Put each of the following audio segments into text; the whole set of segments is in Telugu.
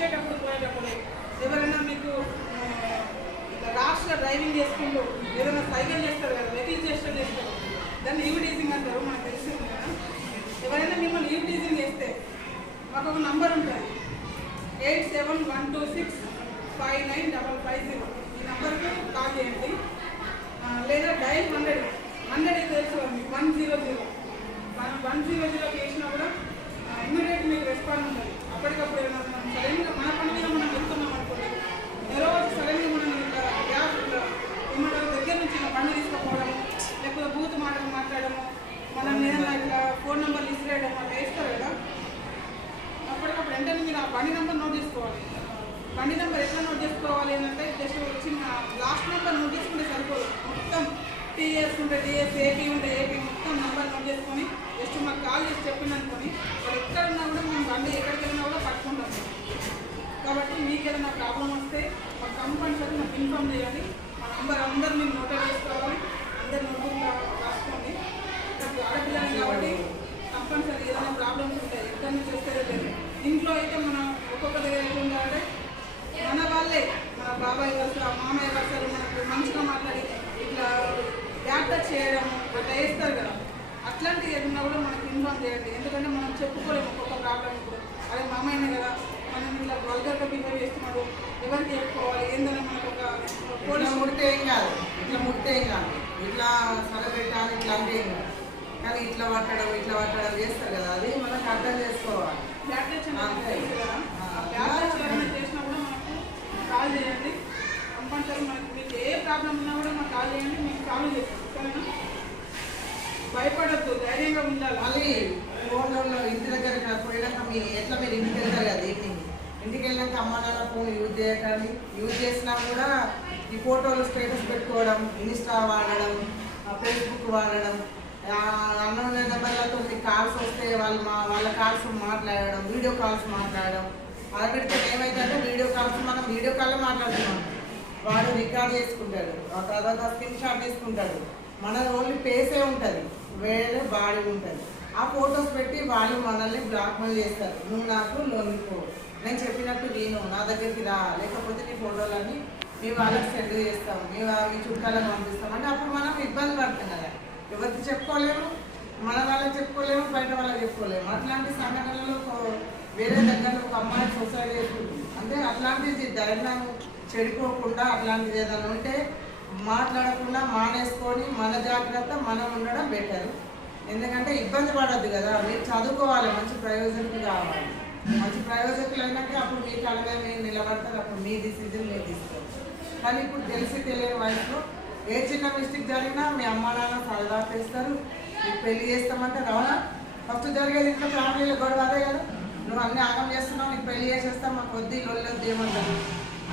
వచ్చేటప్పుడు పోయేటప్పుడు ఎవరైనా మీకు రాష్ట్ర డ్రైవింగ్ చేసుకుంటూ ఏదైనా సైకిల్ చేస్తారు కదా వెహికల్ చేస్తారు చేస్తారు దాన్ని యూ టీజింగ్ అంటారు మనకు తెలిసింది కదా. ఎవరైనా మిమ్మల్ని యూ టీజింగ్ చేస్తే మాకు ఒక నంబర్ ఉంటుంది. Eight seven one two six five nine double five zero. ఈ నెంబర్కి కాల్ చేయండి. లేదా డైల్ హండ్రెడ్. హండ్రెడ్ తెలుసు వన్ జీరో జీరో. మనం వన్ జీరో జీరో చేసినా కూడా ఇమ్మీడియట్ మీకు రెస్పాండ్ ఉంటుంది. అప్పటికప్పుడు ఏమైనా మనం సడన్గా మన పని మీద మనం వెళ్తున్నాం అనుకోండి ఎవరో వచ్చి సడన్గా మనం ఇట్లా గ్యాప్ ఇట్లా ఏమంటారు దగ్గర నుంచి ఇలా బండి తీసుకుపోవడము లేకపోతే బూత్ మాటలు మాట్లాడము మనం ఏదైనా ఇట్లా ఫోన్ నెంబర్లు ఇసిరేయడం అట్లా వేస్తారు కదా అప్పటికప్పుడు వెంటనే మీరు ఆ బండి నెంబర్ నోట్ చేసుకోవాలి. బండి నెంబర్ ఎట్లా నోట్ చేసుకోవాలి అంటే జస్ట్ చిన్న లాస్ట్ నెంబర్ నోట్ చేసుకుంటే సరిపోదు. మొత్తం టీఎస్ ఉంటే టీఎస్ ఏపీ ఉంటే ఏపీ మొత్తం నెంబర్ నోట్ చేసుకొని జస్ట్ మాకు కాల్ చేసి చెప్పింది అనుకొని వాళ్ళు ఎక్కడ ఉన్నా కూడా మేము బండి ఎక్కడికి వెళ్ళినా కూడా పట్టుకుంటాం. కాబట్టి మీకు ఏదైనా ప్రాబ్లం వస్తే మాకు కంపల్సరీ మాకు ఇన్ఫామ్ చేయాలి మా నెంబర్ అందరు మీరు నోట్ చేసుకోవాలి. అందరు నోట్బుక్ రాసుకోండి. నాకు ఆడపిల్లలు కాబట్టి కంపల్సరీ ఏదైనా ప్రాబ్లమ్స్ ఉంటాయి ఎక్కడి నుంచి ఇంట్లో అయితే మనం ఒక్కొక్క దగ్గర ఎట్లుండాలంటే మన వాళ్ళే మన బాబాయ్ వరుస మామయ్య వరుసలు మనకు మంచిగా మాట్లాడి ఇట్లా బ్యాట్ చేయడం అట్లా వేస్తారు కదా. అట్లాంటివి ఏదన్నా కూడా మనకి ఇన్ఫామ్ చేయండి. ఎందుకంటే మనం చెప్పుకోలేము ఒక్కొక్క ప్రాబ్లం ఇప్పుడు. అదే మామయ్యనే కదా మనం ఇట్లా వల్గర్గా బిహేవ్ చేస్తున్నాడు ఎవరికి చెప్పుకోవాలి ఏందని మనకు ఒక పోలీసు ముడితే ఏం కాదు. ఇట్లా ముడితే ఏం కాదు. ఇట్లా సరబెట్టాలి ఇట్లా అంటే ఏం కాదు. కానీ ఇట్లా పట్టడం ఇట్లా పట్టడం చేస్తారు కదా. అది మనకు అర్థం చేసుకోవాలి బ్యాట్ టచ్ అనేది అంతే. తెలుసు కదా ఆ, ఆ బ్యాట్ టచ్ ఏమైనా చేసినా కూడా మనకు కాల్ చేయండి కంపల్సరీ మనకి మీకు ఏ ప్రాబ్లం ఉన్నా కూడా అని కాల్ మీకు సాల్వ్ చేస్తాను సరేనా? భయపడద్దు ధైర్యంగా ఉండాలి. మళ్ళీ ఫోన్లలో ఇంటి దగ్గర పోయినాక మీ ఎట్లా మీరు ఇంటికి వెళ్తారు కదా ఈవినింగ్ ఇంటికి వెళ్ళాక అమ్మ నాన్న ఫోన్ యూజ్ చేయకండి. యూజ్ చేసినా కూడా ఈ ఫోటోలు స్టేటస్ పెట్టుకోవడం ఇన్స్టా వాడడం ఫేస్బుక్ వాడడం అన్నోన్ నెంబర్లతో మీకు కాల్స్ వస్తే వాళ్ళు మా వాళ్ళ కాల్స్ మాట్లాడడం వీడియో కాల్స్ మాట్లాడడం. అలా పెడితే ఏమైందంటే వీడియో కాల్స్ మనం వీడియో కాల్లో మాట్లాడుతున్నాం. వాడు రికార్డ్ చేసుకుంటాడు. ఆ తర్వాత స్క్రీన్ షాట్ తీసుకుంటాడు. మన ఓన్లీ పేసే ఉంటుంది. వేరే బాడీ ఉంటుంది. ఆ ఫొటోస్ పెట్టి వాళ్ళు మనల్ని బ్లాక్మెయిల్ చేస్తారు. నువ్వు నాకు లొంగిపో నేను చెప్పినట్టు నేను నా దగ్గరికి రా. లేకపోతే నీ ఫోటోలన్నీ మీ వాళ్ళకి సెండ్ చేస్తాం మీ మీ చుట్టాలకు పంపిస్తాం అంటే అప్పుడు మనం ఇబ్బంది పడుతుంది కదా. ఎవరికి చెప్పుకోలేము? మన వాళ్ళకి చెప్పుకోలేము? బయట వాళ్ళకి చెప్పుకోలేము. అట్లాంటి సంఘటనలు వేరే దగ్గర ఒక అమ్మాయి సొసైటీ చేసుకుంటుంది అంటే అట్లాంటిది ధైర్యం చెడిపోకుండా అట్లాంటిది ఏదైనా ఉంటే మాట్లాడకుండా మానేసుకొని మన జాగ్రత్త మనం ఉండడం బెటర్ ఎందుకంటే ఇబ్బంది పడద్దు కదా. మీరు చదువుకోవాలి మంచి ప్రయోజకులు కావాలి. మంచి ప్రయోజకులు అయినాక అప్పుడు మీ కళ మీరు నిలబడతారు అప్పుడు మీ డిసిజన్ మీరు తీసుకోవచ్చు. కానీ ఇప్పుడు తెలిసి తెలియని వయసులో ఏ చిన్న మిస్టేక్ జరిగినా మీ అమ్మ నాన్న సరదా చేస్తారు. మీకు పెళ్ళి చేస్తామంటే రావనా? ఫస్ట్ జరిగేది ఇంట్లో ఫ్యామిలీలో గొడవ అదే కదా. నువ్వు అన్ని ఆగం చేస్తున్నావు నీకు పెళ్ళి చేసేస్తా మాకు వద్దు లొల్లొద్దు ఏమంటారు?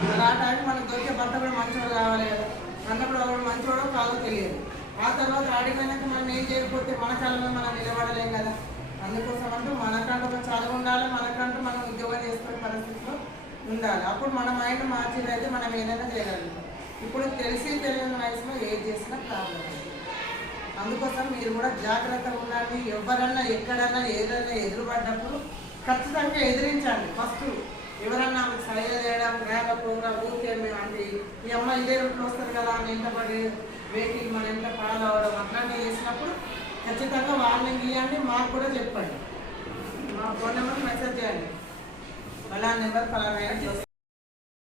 మరి ఆ టైం మనకు దొరికే భర్త కూడా మంచివాడు కావాలి కదా. అన్నప్పుడు వాడు మంచివాడో కాదో తెలియదు. ఆ తర్వాత ఆడిపోయినాక మనం ఏం చేయకపోతే మన కాలంలో మనం నిలబడలేం కదా. అందుకోసం అంటూ మనకంటూ ఒక చదువు ఉండాలి మనకంటూ మనం ఉద్యోగం చేసుకునే పరిస్థితిలో ఉండాలి. అప్పుడు మన మైండ్ మార్చేది అయితే మనం ఏదైనా చేయగలుగుతాం. ఇప్పుడు తెలిసి తెలియని వయసులో ఏది చేసినా ప్రాబ్లం అందుకోసం మీరు కూడా జాగ్రత్తగా ఉండండి. ఎవరన్నా ఎక్కడన్నా ఏదైనా ఎదురుపడ్డప్పుడు ఖచ్చితంగా ఎదిరించండి. ఫస్ట్ ఎవరన్నా లేకపోగా ఊరికే మేము అంటే అమ్మ ఇదే రూట్లో వస్తారు కదా అని ఎంటపడి వెహికల్ మన ఎంత ఫాలో అవ్వడం అట్లాంటివి చేసినప్పుడు ఖచ్చితంగా వార్నింగ్ ఇవ్వండి మాకు కూడా చెప్పండి. మా ఫోన్ నెంబర్ మెసేజ్ చేయండి. ఫలానా నెంబర్ ఫలానా